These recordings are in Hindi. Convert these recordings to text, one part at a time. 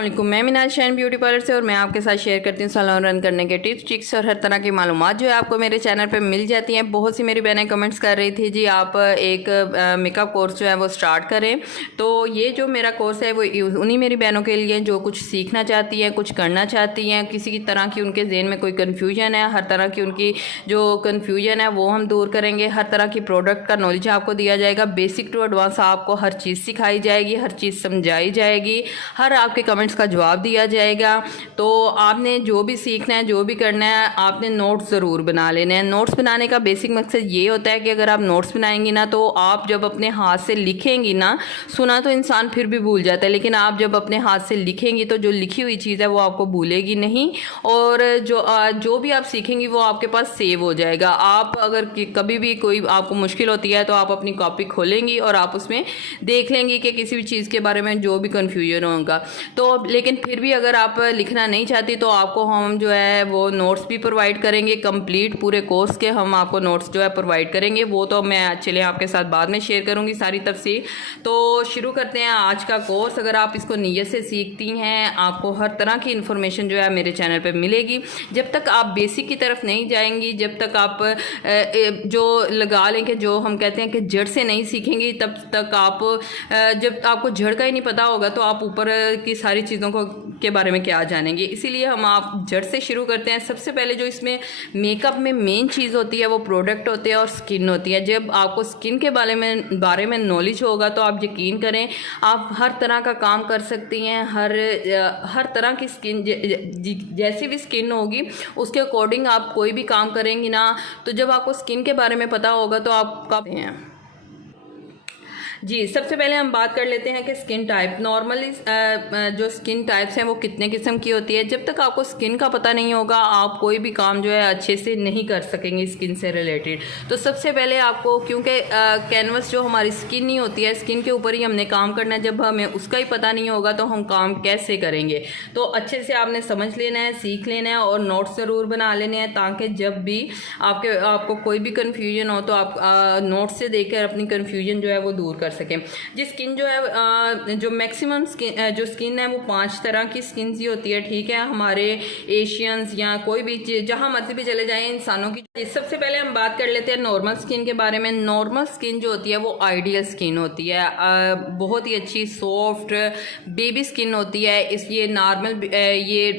वालेकुम, मैं मिनाज शैन ब्यूटी पार्लर से और मैं आपके साथ शेयर करती हूँ सैलून रन करने के टिप्स ट्रिक्स और हर तरह की मालूमात जो है आपको मेरे चैनल पे मिल जाती हैं। बहुत सी मेरी बहनें कमेंट्स कर रही थी जी आप एक मेकअप कोर्स जो है वो स्टार्ट करें। तो ये जो मेरा कोर्स है वो उन्हीं मेरी बहनों के लिए जो कुछ सीखना चाहती हैं, कुछ करना चाहती हैं, किसी की तरह की उनके जहन में कोई कन्फ्यूजन है, हर तरह की उनकी जो कन्फ्यूजन है वो हम दूर करेंगे। हर तरह की प्रोडक्ट का नॉलेज आपको दिया जाएगा, बेसिक टू एडवांस आपको हर चीज़ सिखाई जाएगी, हर चीज़ समझाई जाएगी, हर आपके कमेंट्स का जवाब दिया जाएगा। तो आपने जो भी सीखना है, जो भी करना है, आपने नोट्स ज़रूर बना लेने हैं। नोट्स बनाने का बेसिक मकसद ये होता है कि अगर आप नोट्स बनाएंगी ना तो आप जब अपने हाथ से लिखेंगी ना, सुना तो इंसान फिर भी भूल जाता है, लेकिन आप जब अपने हाथ से लिखेंगी तो जो लिखी हुई चीज़ है वो आपको भूलेगी नहीं और जो भी आप सीखेंगी वो आपके पास सेव हो जाएगा। आप अगर कभी भी कोई आपको मुश्किल होती है तो आप अपनी कॉपी खोलेंगी और आप उसमें देख लेंगी कि किसी भी चीज़ के बारे में जो भी कन्फ्यूजन होगा। तो लेकिन फिर भी अगर आप लिखना नहीं चाहती तो आपको हम जो है वो नोट्स भी प्रोवाइड करेंगे, कंप्लीट पूरे कोर्स के हम आपको नोट्स जो है प्रोवाइड करेंगे। वो तो मैं चलिए आपके साथ बाद में शेयर करूंगी सारी तफसील। तो शुरू करते हैं आज का कोर्स। अगर आप इसको नीयत से सीखती हैं आपको हर तरह की इन्फॉर्मेशन जो है मेरे चैनल पर मिलेगी। जब तक आप बेसिक की तरफ नहीं जाएंगी, जब तक आप जो लगा लें कि जो हम कहते हैं कि जड़ से नहीं सीखेंगी, तब तक आप जब आपको जड़ का ही नहीं पता होगा तो आप ऊपर की सारी चीज़ों को के बारे में क्या जानेंगे। इसीलिए हम आप जड़ से शुरू करते हैं। सबसे पहले जो इसमें मेकअप में मेन चीज़ होती है वो प्रोडक्ट होते हैं और स्किन होती है। जब आपको स्किन के बारे में नॉलेज होगा तो आप यकीन करें आप हर तरह का काम कर सकती हैं। हर तरह की स्किन जैसी भी स्किन होगी उसके अकॉर्डिंग आप कोई भी काम करेंगी ना, तो जब आपको स्किन के बारे में पता होगा तो आपका जी। सबसे पहले हम बात कर लेते हैं कि स्किन टाइप। नॉर्मली जो स्किन टाइप्स हैं वो कितने किस्म की होती है। जब तक आपको स्किन का पता नहीं होगा आप कोई भी काम जो है अच्छे से नहीं कर सकेंगे स्किन से रिलेटेड। तो सबसे पहले आपको, क्योंकि कैनवस जो हमारी स्किन ही होती है, स्किन के ऊपर ही हमने काम करना है, जब हमें उसका ही पता नहीं होगा तो हम काम कैसे करेंगे। तो अच्छे से आपने समझ लेना है, सीख लेना है और नोट्स ज़रूर बना लेने हैं ताकि जब भी आपको कोई भी कन्फ्यूजन हो तो आप नोट्स से देखकर अपनी कन्फ्यूजन जो है वो दूर कर सकें। जी। स्किन जो है जो मैक्सिमम स्किन है वो 5 तरह की स्किन ही होती है, ठीक है। हमारे एशियंस या कोई भी जहाँ मर्जी भी चले जाएं इंसानों की। सबसे पहले हम बात कर लेते हैं नॉर्मल स्किन के बारे में। नॉर्मल स्किन जो होती है वो आइडियल स्किन होती है, बहुत ही अच्छी सॉफ्ट बेबी स्किन होती है। इसलिए नॉर्मल ये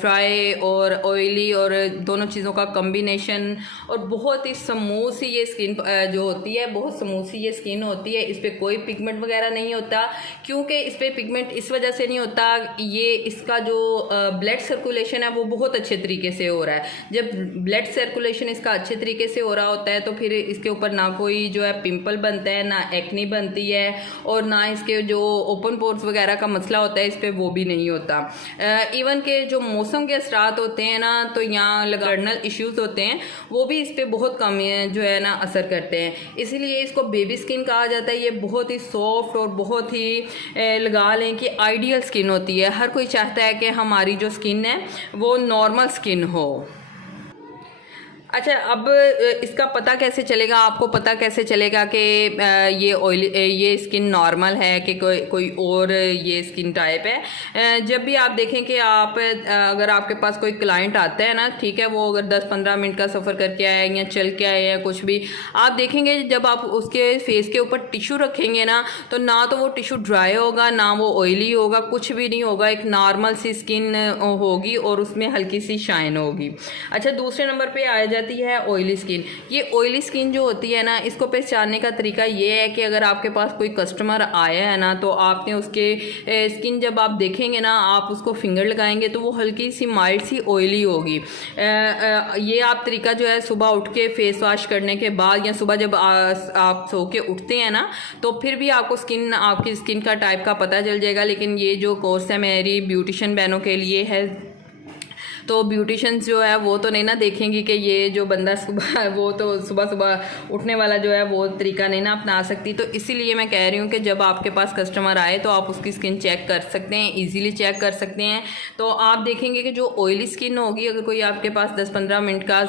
ड्राई और ऑयली और दोनों चीज़ों का कम्बिनेशन और बहुत ही स्मूथ सी ये स्किन जो होती है, बहुत स्मूथ सी ये स्किन होती है। इस पर कोई पिगमेंट वगैरह नहीं होता, क्योंकि इस पर पिगमेंट इस वजह से नहीं होता, ये इसका जो ब्लड सर्कुलेशन है वो बहुत अच्छे तरीके से हो रहा है। जब ब्लड सर्कुलेशन इसका अच्छे तरीके से हो रहा होता है तो फिर इसके ऊपर ना कोई जो है पिंपल बनता है, ना एक्नी बनती है और ना इसके जो ओपन पोर्स वगैरह का मसला होता है इस पर वो भी नहीं होता। इवन के जो मौसम के असरात होते हैं ना, तो यहाँ लगार्डनल इश्यूज़ होते हैं वो भी इस पर बहुत कम जो है ना असर करते हैं। इसीलिए इसको बेबी स्किन कहा जाता है। ये बहुत ही सॉफ्ट और बहुत ही लगा लें कि आइडियल स्किन होती है। हर कोई चाहता है कि हमारी जो स्किन है वो नॉर्मल स्किन हो। अच्छा, अब इसका पता कैसे चलेगा, आपको पता कैसे चलेगा कि ये स्किन नॉर्मल है कि कोई और ये स्किन टाइप है। जब भी आप देखें कि अगर आपके पास कोई क्लाइंट आता है ना, ठीक है, वो अगर 10-15 मिनट का सफ़र करके आया या चल के आया या कुछ भी, आप देखेंगे जब आप उसके फेस के ऊपर टिशू रखेंगे ना तो ना तो वो टिशू ड्राई होगा ना वो ऑयली होगा, कुछ भी नहीं होगा, एक नॉर्मल सी स्किन होगी और उसमें हल्की सी शाइन होगी। अच्छा, दूसरे नंबर पर आया जाती है ऑयली स्किन। ये ऑयली स्किन जो होती है ना, इसको पहचानने का तरीका ये है कि अगर आपके पास कोई कस्टमर आया है ना तो आपने उसके स्किन जब आप देखेंगे ना, आप उसको फिंगर लगाएंगे तो वो हल्की सी माइल्ड सी ऑयली होगी। ये आप तरीका जो है सुबह उठ के फेस वॉश करने के बाद या सुबह जब आप सो के उठते हैं ना तो फिर भी आपको आपकी स्किन का टाइप का पता चल जाएगा। लेकिन ये जो कोर्स है मेरी ब्यूटिशियन बहनों के लिए है, तो ब्यूटिशियंस जो है वो तो नहीं ना देखेंगी कि ये जो बंदा सुबह वो तो सुबह सुबह उठने वाला जो है वो तरीका नहीं ना अपना सकती। तो इसीलिए मैं कह रही हूँ कि जब आपके पास कस्टमर आए तो आप उसकी स्किन चेक कर सकते हैं, ईजिली चेक कर सकते हैं। तो आप देखेंगे कि जो ऑयली स्किन होगी, अगर कोई आपके पास 10-15 मिनट का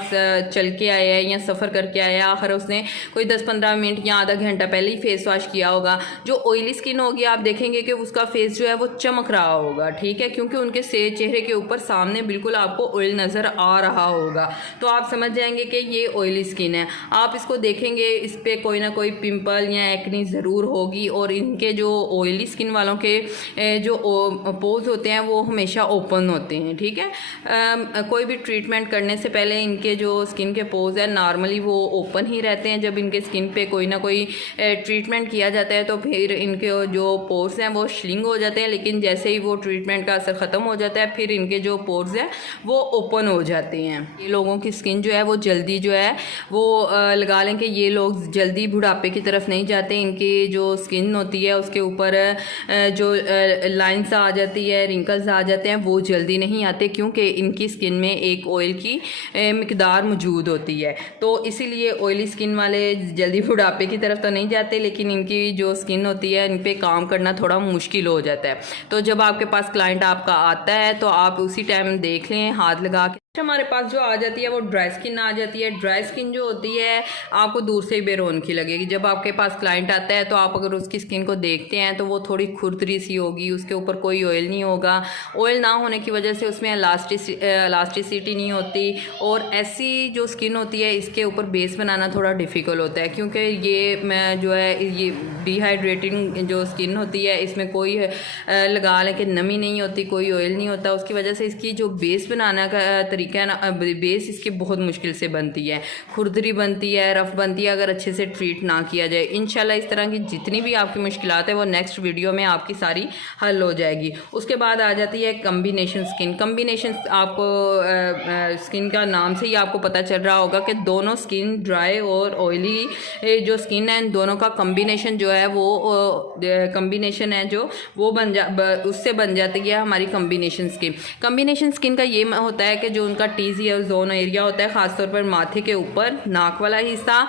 चल के आया है या सफ़र करके आया, आखिर उसने कोई 10-15 मिनट या आधा घंटा पहले ही फेस वॉश किया होगा, जो ऑयली स्किन होगी आप देखेंगे कि उसका फेस जो है वो चमक रहा होगा, ठीक है, क्योंकि उनके चेहरे के ऊपर सामने बिल्कुल आपको ऑयल नज़र आ रहा होगा। तो आप समझ जाएंगे कि ये ऑयली स्किन है। आप इसको देखेंगे, इस पर कोई ना कोई पिंपल या एक्नी ज़रूर होगी। और इनके जो ऑयली स्किन वालों के जो पोज होते हैं वो हमेशा ओपन होते हैं, ठीक है। कोई भी ट्रीटमेंट करने से पहले इनके जो स्किन के पोज है नॉर्मली वो ओपन ही रहते हैं। जब इनके स्किन पे कोई ना कोई ट्रीटमेंट किया जाता है तो फिर इनके जो पोर्स हैं वो श्रिंक हो जाते हैं, लेकिन जैसे ही वो ट्रीटमेंट का असर ख़त्म हो जाता है फिर इनके जो पोर्स हैं वो ओपन हो जाते हैं। ये लोगों की स्किन जो है वो जल्दी जो है वो लगा लें कि ये लोग जल्दी बुढ़ापे की तरफ नहीं जाते। इनकी जो स्किन होती है उसके ऊपर जो लाइंस आ जाती है, रिंकल्स आ जाते हैं, वो जल्दी नहीं आते क्योंकि इनकी स्किन में एक ऑयल की मिकदार मौजूद होती है। तो इसीलिए ऑयली स्किन वाले जल्दी बुढ़ापे की तरफ तो नहीं जाते, लेकिन इनकी जो स्किन होती है इन पे काम करना थोड़ा मुश्किल हो जाता है। तो जब आपके पास क्लाइंट आपका आता है तो आप उसी टाइम देख लें, हाथ लगा के। हमारे पास जो आ जाती है वो ड्राई स्किन आ जाती है। ड्राई स्किन जो होती है आपको दूर से ही बेरौनकी लगेगी। जब आपके पास क्लाइंट आता है तो आप अगर उसकी स्किन को देखते हैं तो वो थोड़ी खुरदरी सी होगी, उसके ऊपर कोई ऑयल नहीं होगा। ऑयल ना होने की वजह से उसमें इलास्टिसिटी नहीं होती, और ऐसी जो स्किन होती है इसके ऊपर बेस बनाना थोड़ा डिफ़िकल्ट होता है, क्योंकि ये जो है ये डिहाइड्रेटिंग जो स्किन होती है इसमें कोई लगा लें कि नमी नहीं होती, कोई ऑयल नहीं होता। उसकी वजह से इसकी जो बेस बनाना का तरीका है ना, बेस इसकी बहुत मुश्किल से बनती है, खुरदरी बनती है, रफ बनती है अगर अच्छे से ट्रीट ना किया जाए। इंशाल्लाह इस तरह की जितनी भी आपकी मुश्किलात है वो नेक्स्ट वीडियो में आपकी सारी हल हो जाएगी। उसके बाद आ जाती है कम्बिनेशन स्किन। कम्बिनेशन आपको स्किन का नाम से ही आपको पता चल रहा होगा कि दोनों स्किन ड्राई और ऑयली जो स्किन है इन दोनों का कम्बिनेशन जो है वो कम्बिनेशन है जो वो उससे बन जाती है हमारी कम्बिनेशन स्किन। कम्बिनेशन स्किन का ये होता है कि जो उनका टी जोन एरिया होता है, ख़ासतौर पर माथे के ऊपर, नाक वाला हिस्सा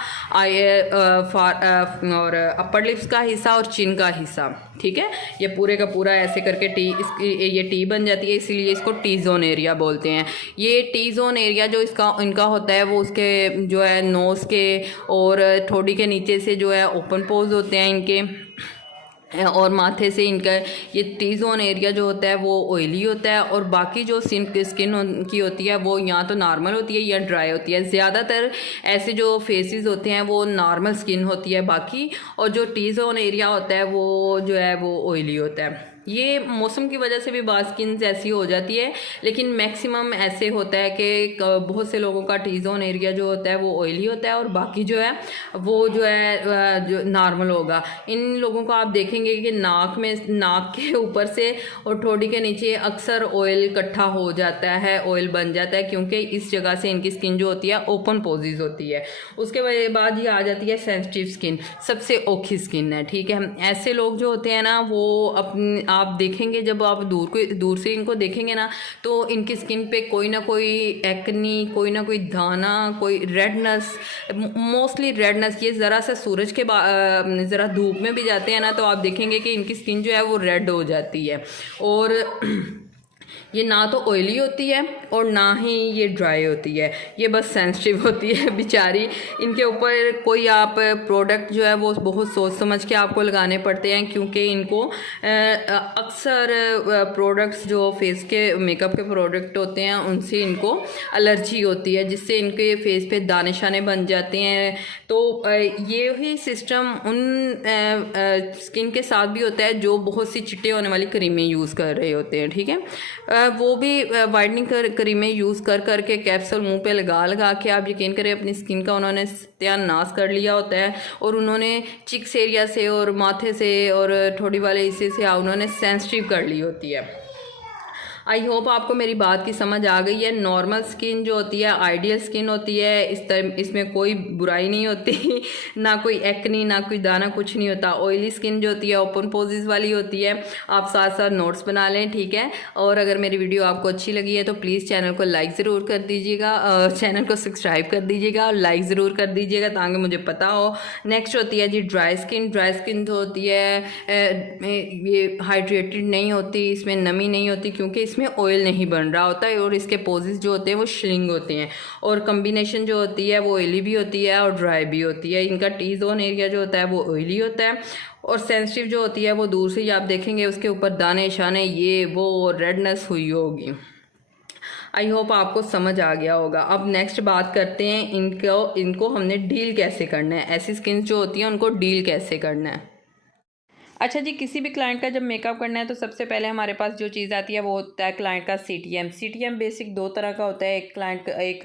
और अपर लिप्स का हिस्सा और चिन का हिस्सा, ठीक है, ये पूरे का पूरा ऐसे करके ये टी बन जाती है, इसीलिए इसको टी जोन एरिया बोलते हैं। ये टी जोन एरिया जो इनका होता है वो उसके जो है नोज़ के और ठोड़ी के नीचे से जो है ओपन पोज होते हैं इनके, और माथे से इनका ये टी जोन एरिया जो होता है वो ऑयली होता है, और बाकी जो स्किन की होती है वो या तो नॉर्मल होती है या ड्राई होती है। ज़्यादातर ऐसे जो फेसेस होते हैं वो नॉर्मल स्किन होती है बाकी, और जो टी जोन एरिया होता है वो जो है वो ऑयली होता है। ये मौसम की वजह से भी बात स्किन ऐसी हो जाती है, लेकिन मैक्सिमम ऐसे होता है कि बहुत से लोगों का टी जोन एरिया जो होता है वो ऑयली होता है और बाकी जो है वो जो है जो नॉर्मल होगा। इन लोगों को आप देखेंगे कि नाक के ऊपर से और ठोड़ी के नीचे अक्सर ऑयल इकट्ठा हो जाता है, ऑयल बन जाता है, क्योंकि इस जगह से इनकी स्किन जो होती है ओपन पोजेज होती है। उसके बाद ये आ जाती है सेंसिटिव स्किन, सबसे औखी स्किन है, ठीक है। ऐसे लोग जो होते हैं ना वो आप देखेंगे, जब आप दूर से इनको देखेंगे ना तो इनकी स्किन पे कोई ना कोई एक्नी, कोई ना कोई दाना, कोई रेडनेस, मोस्टली रेडनेस। ये ज़रा सा सूरज के ज़रा धूप में भी जाते हैं ना तो आप देखेंगे कि इनकी स्किन जो है वो रेड हो जाती है। और ये ना तो ऑयली होती है और ना ही ये ड्राई होती है, ये बस सेंसिटिव होती है बेचारी। इनके ऊपर कोई आप प्रोडक्ट जो है वो बहुत सोच समझ के आपको लगाने पड़ते हैं, क्योंकि इनको अक्सर प्रोडक्ट्स जो फेस के मेकअप के प्रोडक्ट होते हैं उनसे इनको एलर्जी होती है, जिससे इनके फेस पे दाने शाने बन जाते हैं। तो ये ही सिस्टम उन स्किन के साथ भी होता है जो बहुत सी चिट्टे होने वाली क्रीमें यूज़ कर रहे होते हैं, ठीक है। वो भी वाइटनिंग क्रीमें यूज़ कर के कैप्सूल मुंह पे लगा के आप यकीन करें अपनी स्किन का उन्होंने सत्यानाश कर लिया होता है, और उन्होंने चिक्स एरिया से और माथे से और ठोड़ी वाले हिस्से से उन्होंने सेंसिटिव कर ली होती है। आई होप आपको मेरी बात की समझ आ गई है। नॉर्मल स्किन जो होती है आइडियल स्किन होती है, इसमें कोई बुराई नहीं होती ना कोई एक्नी ना कोई दाना, कुछ नहीं होता। ऑयली स्किन जो होती है ओपन पोजेस वाली होती है। आप साथ साथ नोट्स बना लें, ठीक है। और अगर मेरी वीडियो आपको अच्छी लगी है तो प्लीज़ चैनल को लाइक ज़रूर कर दीजिएगा, चैनल को सब्सक्राइब कर दीजिएगा और लाइक ज़रूर कर दीजिएगा ताकि मुझे पता हो। नेक्स्ट होती है जी ड्राई स्किन। ड्राई स्किन जो होती है ये हाइड्रेटेड नहीं होती, इसमें नमी नहीं होती क्योंकि इसमें ऑयल नहीं बन रहा होता है और इसके पोजेस जो होते हैं वो श्रिंक होते हैं। और कम्बिनेशन जो होती है वो ऑयली भी होती है और ड्राई भी होती है। इनका टी जोन एरिया जो होता है वो ऑयली होता है और सेंसिटिव जो होती है वो दूर से ही आप देखेंगे उसके ऊपर दाने शाने ये वो रेडनेस हुई होगी। आई होप आपको समझ आ गया होगा। अब नेक्स्ट बात करते हैं इनको हमने डील कैसे करना है। ऐसी स्किन जो होती है उनको डील कैसे करना है। अच्छा जी, किसी भी क्लाइंट का जब मेकअप करना है तो सबसे पहले हमारे पास जो चीज़ आती है वो होता है क्लाइंट का सीटीएम बेसिक दो तरह का होता है। एक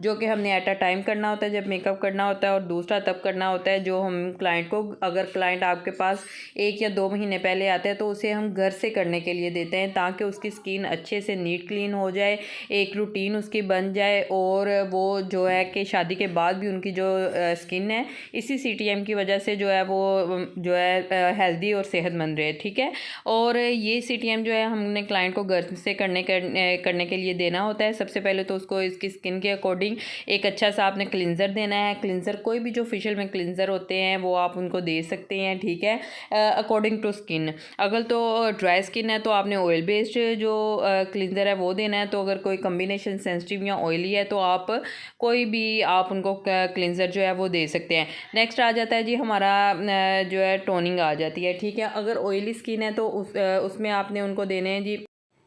जो कि हमने एट अ टाइम करना होता है जब मेकअप करना होता है, और दूसरा तब करना होता है जो हम क्लाइंट को, अगर क्लाइंट आपके पास 1 या 2 महीने पहले आते हैं तो उसे हम घर से करने के लिए देते हैं ताकि उसकी स्किन अच्छे से नीट क्लीन हो जाए, एक रूटीन उसकी बन जाए और वो जो है कि शादी के बाद भी उनकी जो स्किन है इसी सीटीएम की वजह से जो है वो जो है हेल्दी और सेहतमंद रहे, ठीक है। और ये सीटीएम जो है हमने क्लाइंट को घर से करने के लिए देना होता है। सबसे पहले तो उसको इसकी स्किन के अकॉर्डिंग एक अच्छा सा आपने क्लिनज़र देना है। क्लिनज़र कोई भी जो फेशियल में क्लिनज़र होते हैं वो आप उनको दे सकते हैं, ठीक है, अकॉर्डिंग टू स्किन। अगर तो ड्राई स्किन है तो आपने ऑयल बेस्ड जो क्लिनज़र है वो देना है। तो अगर कोई कम्बिनेशन सेंसिटिव या ऑयली है तो आप कोई भी आप उनको क्लिनज़र जो है वो दे सकते हैं। नेक्स्ट आ जाता है जी हमारा जो है टोनिंग आ जाती है, ठीक है। अगर ऑयली स्किन है तो उसमें आपने उनको देने हैं जी।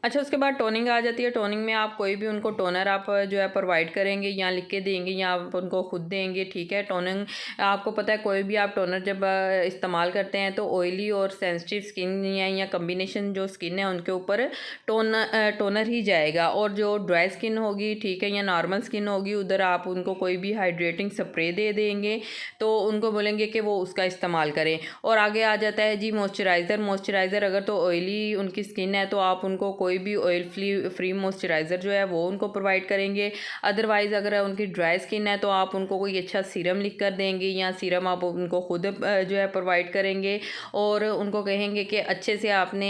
अच्छा, उसके बाद टोनिंग आ जाती है। टोनिंग में आप कोई भी उनको टोनर आप जो है प्रोवाइड करेंगे या लिख के देंगे या आप उनको खुद देंगे, ठीक है। टोनिंग आपको पता है कोई भी आप टोनर जब इस्तेमाल करते हैं तो ऑयली और सेंसिटिव स्किन या कम्बिनेशन जो स्किन है उनके ऊपर टोनर ही जाएगा। और जो ड्राई स्किन होगी, ठीक है, या नॉर्मल स्किन होगी, उधर आप उनको कोई भी हाइड्रेटिंग स्प्रे दे देंगे तो उनको बोलेंगे कि वो उसका इस्तेमाल करें। और आगे आ जाता है जी मॉइस्चराइज़र। अगर तो ऑयली उनकी स्किन है तो आप उनको कोई भी ऑयल फ्री मॉइस्चराइज़र जो है वो उनको प्रोवाइड करेंगे। अदरवाइज़ अगर उनकी ड्राई स्किन है तो आप उनको कोई अच्छा सीरम लिख कर देंगे या सीरम आप उनको खुद जो है प्रोवाइड करेंगे और उनको कहेंगे कि अच्छे से आपने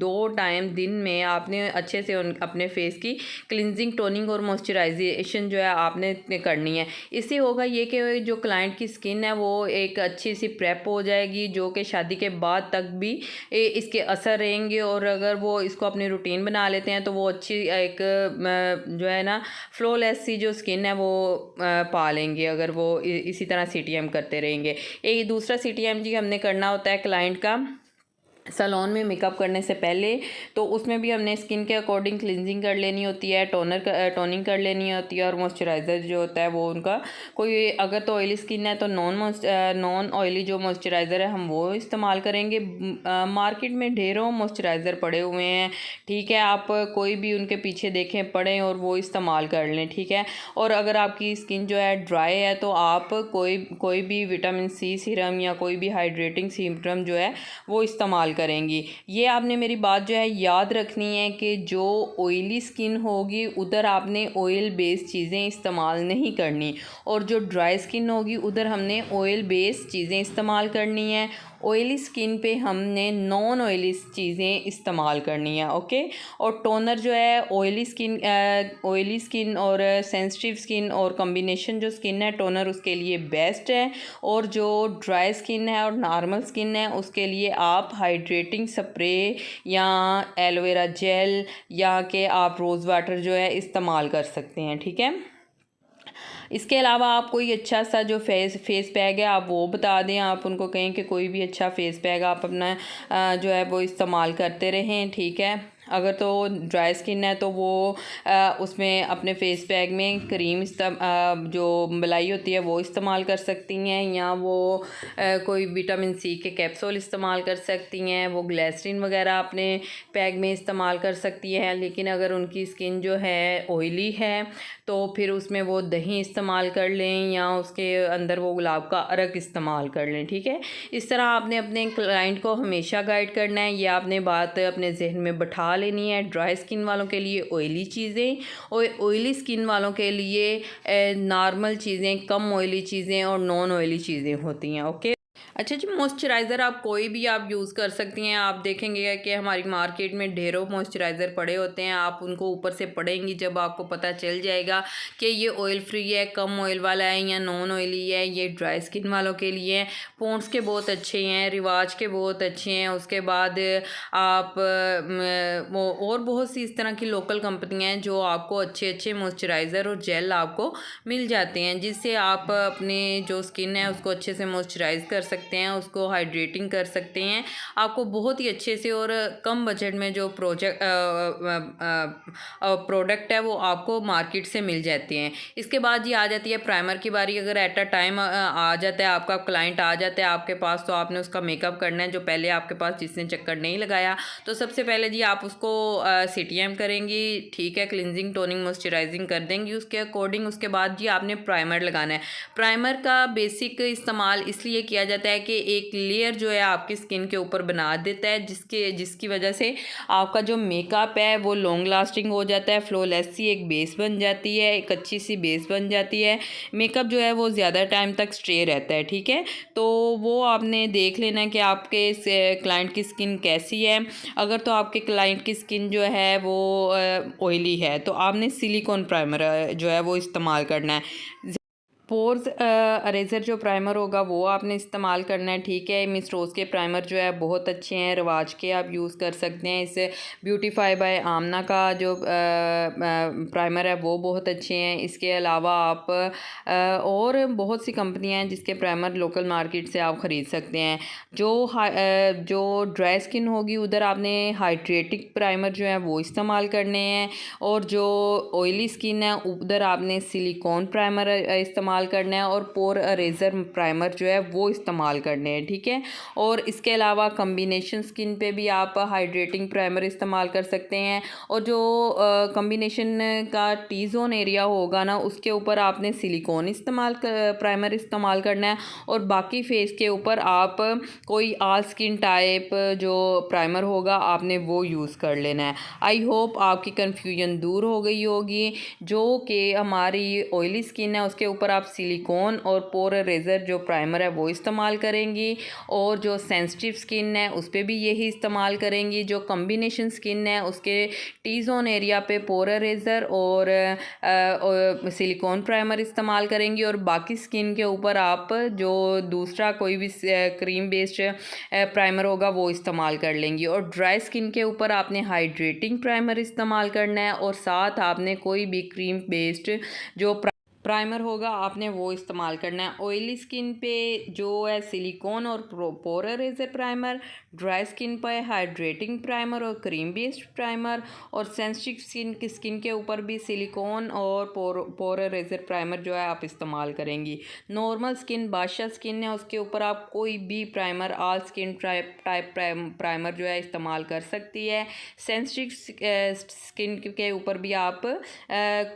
2 टाइम दिन में आपने अच्छे से अपने फेस की क्लिनजिंग, टोनिंग और मॉइस्चराइजेशन जो है आपने करनी है। इससे होगा ये कि जो क्लाइंट की स्किन है वो एक अच्छी सी प्रेप हो जाएगी जो कि शादी के बाद तक भी इसके असर रहेंगे। और अगर वो इसको अपनी रूटीन बना लेते हैं तो वो अच्छी एक जो है ना फ्लॉलेस सी जो स्किन है वो पा लेंगे अगर वो इसी तरह सीटीएम करते रहेंगे। एक दूसरा सीटीएम जी हमने करना होता है क्लाइंट का सैलून में मेकअप करने से पहले। तो उसमें भी हमने स्किन के अकॉर्डिंग क्लिनजिंग कर लेनी होती है, टोनिंग कर लेनी होती है और मॉइस्चराइज़र जो होता है वो उनका कोई, अगर तो ऑयली स्किन है तो नॉन ऑयली जो मॉइस्चराइज़र है हम वो इस्तेमाल करेंगे। मार्केट में ढेरों मॉइस्चराइज़र पड़े हुए हैं, ठीक है, आप कोई भी उनके पीछे देखें पड़े और वो इस्तेमाल कर लें, ठीक है। और अगर आपकी स्किन जो है ड्राई है तो आप कोई भी विटामिन सी सीरम या कोई भी हाइड्रेटिंग सीरम जो है वो इस्तेमाल करेंगी। ये आपने मेरी बात जो है याद रखनी है कि जो ऑयली स्किन होगी उधर आपने ऑयल बेस्ड चीज़ें इस्तेमाल नहीं करनी और जो ड्राई स्किन होगी उधर हमने ऑयल बेस्ड चीज़ें इस्तेमाल करनी है। ऑयली स्किन पे हमने नॉन ऑयली चीज़ें इस्तेमाल करनी है, ओके। और टोनर जो है ऑयली स्किन और सेंसिटिव स्किन और कम्बिनेशन जो स्किन है टोनर उसके लिए बेस्ट है। और जो ड्राई स्किन है और नॉर्मल स्किन है उसके लिए आप हाइड्रेटिंग स्प्रे या एलोवेरा जेल या के आप रोज़ वाटर जो है इस्तेमाल कर सकते हैं, ठीक है। इसके अलावा आप कोई अच्छा सा जो फेस पैक है आप वो बता दें, आप उनको कहें कि कोई भी अच्छा फेस पैक आप अपना जो है वो इस्तेमाल करते रहें, ठीक है। अगर तो ड्राई स्किन है तो वो उसमें अपने फेस पैक में क्रीम जो मलाई होती है वो इस्तेमाल कर सकती हैं या वो कोई विटामिन सी के कैप्सूल इस्तेमाल कर सकती हैं, वो ग्लिसरीन वगैरह अपने पैक में इस्तेमाल कर सकती हैं। लेकिन अगर उनकी स्किन जो है ऑयली है तो फिर उसमें वो दही इस्तेमाल कर लें या उसके अंदर वो गुलाब का अर्क इस्तेमाल कर लें, ठीक है। इस तरह आपने अपने क्लाइंट को हमेशा गाइड करना है, ये आपने बात अपने जहन में बैठा लेनी है। ड्राई स्किन वालों के लिए ऑयली चीज़ें और ऑयली स्किन वालों के लिए नॉर्मल चीज़ें, कम ऑयली चीज़ें और नॉन ऑयली चीज़ें होती हैं। ओके। अच्छा जी, मॉइस्चराइज़र आप कोई भी आप यूज़ कर सकती हैं। आप देखेंगे कि हमारी मार्केट में ढेरों मॉइस्चराइज़र पड़े होते हैं। आप उनको ऊपर से पढ़ेंगी, जब आपको पता चल जाएगा कि ये ऑयल फ्री है, कम ऑयल वाला है या नॉन ऑयली है, ये ड्राई स्किन वालों के लिए है। पॉन्ड्स के बहुत अच्छे हैं, रिवाज के बहुत अच्छे हैं। उसके बाद आप वो और बहुत सी इस तरह की लोकल कंपनियाँ हैं जो आपको अच्छे अच्छे मॉइस्चराइज़र और जेल आपको मिल जाते हैं, जिससे आप अपने जो स्किन है उसको अच्छे से मॉइस्चराइज़ कर सकते हैं, उसको हाइड्रेटिंग कर सकते हैं। आपको बहुत ही अच्छे से और कम बजट में जो प्रोडक्ट है वो आपको मार्केट से मिल जाते हैं। इसके बाद ये आ जाती है प्राइमर की बारी। अगर एट अ टाइम आ जाता है, आपका क्लाइंट आ जाता है आपके पास, तो आपने उसका मेकअप करना है। जो पहले आपके पास जिसने चक्कर नहीं लगाया, तो सबसे पहले जी आप उसको CTM करेंगी, ठीक है, क्लिनजिंग टोनिंग मॉइस्चराइजिंग कर देंगी उसके अकॉर्डिंग। उसके बाद जी आपने प्राइमर लगाना है। प्राइमर का बेसिक इस्तेमाल इसलिए किया जाता है कि एक लेयर जो है आपकी स्किन के ऊपर बना देता है, जिसकी वजह से आपका जो मेकअप है वो लॉन्ग लास्टिंग हो जाता है, फ्लॉलेस सी एक बेस बन जाती है, एक अच्छी सी बेस बन जाती है। मेकअप जो है वो ज़्यादा टाइम तक स्टे रहता है, ठीक है। तो वो आपने देख लेना है कि आपके क्लाइंट की स्किन कैसी है। अगर तो आपके क्लाइंट की स्किन जो है वो ऑयली है, तो आपने सिलिकॉन प्राइमर जो है वो इस्तेमाल करना है। पोर्स अरेजर जो प्राइमर होगा वो आपने इस्तेमाल करना है, ठीक है। मिस रोज़ के प्राइमर जो है बहुत अच्छे हैं, रिवाज के आप यूज़ कर सकते हैं। इस ब्यूटीफाई बाय आमना का जो प्राइमर है वो बहुत अच्छे हैं। इसके अलावा आप और बहुत सी कंपनियां हैं जिसके प्राइमर लोकल मार्केट से आप ख़रीद सकते हैं। जो ड्राई स्किन होगी उधर आपने हाइड्रेटिक प्राइमर जो है वो इस्तेमाल करने हैं, और जो ऑयली स्किन है उधर आपने सिलिकॉन प्राइमर इस्तेमाल करना है और पोर अरेजर प्राइमर जो है वो इस्तेमाल करने हैं, ठीक है। और इसके अलावा कॉम्बिनेशन स्किन पे भी आप हाइड्रेटिंग प्राइमर इस्तेमाल कर सकते हैं। और जो कॉम्बिनेशन का टी जोन एरिया होगा ना, उसके ऊपर आपने सिलिकॉन प्राइमर इस्तेमाल करना है, और बाकी फेस के ऊपर आप कोई ऑल स्किन टाइप जो प्राइमर होगा आपने वो यूज़ कर लेना है। आई होप आपकी कन्फ्यूजन दूर हो गई होगी। जो कि हमारी ऑयली स्किन है उसके ऊपर आप सिलिकॉन और पोर रेजर जो प्राइमर है वो इस्तेमाल करेंगी, और जो सेंसिटिव स्किन है उस पर भी यही इस्तेमाल करेंगी। जो कॉम्बिनेशन स्किन है उसके टी जोन एरिया पे पोर रेजर और सिलिकॉन प्राइमर इस्तेमाल करेंगी, और बाकी स्किन के ऊपर आप जो दूसरा कोई भी क्रीम बेस्ड प्राइमर होगा वो इस्तेमाल कर लेंगी। और ड्राई स्किन के ऊपर आपने हाइड्रेटिंग प्राइमर इस्तेमाल करना है, और साथ आपने कोई भी क्रीम बेस्ड जो प्राइमर होगा आपने वो इस्तेमाल करना है। ऑयली स्किन पे जो है सिलिकॉन और पोर रेजर प्राइमर, ड्राई स्किन पे हाइड्रेटिंग प्राइमर और क्रीम बेस्ड प्राइमर, और सेंसिटिव स्किन के ऊपर भी सिलिकॉन और पोर रेजर प्राइमर जो है आप इस्तेमाल करेंगी। नॉर्मल स्किन बादशाह स्किन है उसके ऊपर आप कोई भी primer all skin type primer जो है इस्तेमाल कर सकती है। सेंसिटिव स्किन के ऊपर भी आप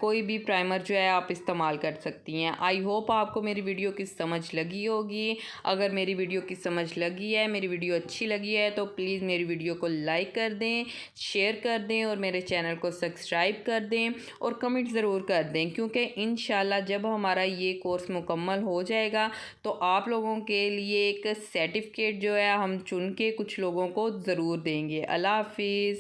कोई भी प्राइमर जो है आप इस्तेमाल कर सकती हैं। आई होप आपको मेरी वीडियो की समझ लगी होगी। अगर मेरी वीडियो की समझ लगी है, मेरी वीडियो अच्छी लगी है, तो प्लीज़ मेरी वीडियो को लाइक कर दें, शेयर कर दें, और मेरे चैनल को सब्सक्राइब कर दें, और कमेंट ज़रूर कर दें, क्योंकि इंशाल्लाह जब हमारा ये कोर्स मुकम्मल हो जाएगा तो आप लोगों के लिए एक सर्टिफिकेट जो है हम चुन के कुछ लोगों को ज़रूर देंगे। अल्लाह हाफिज़।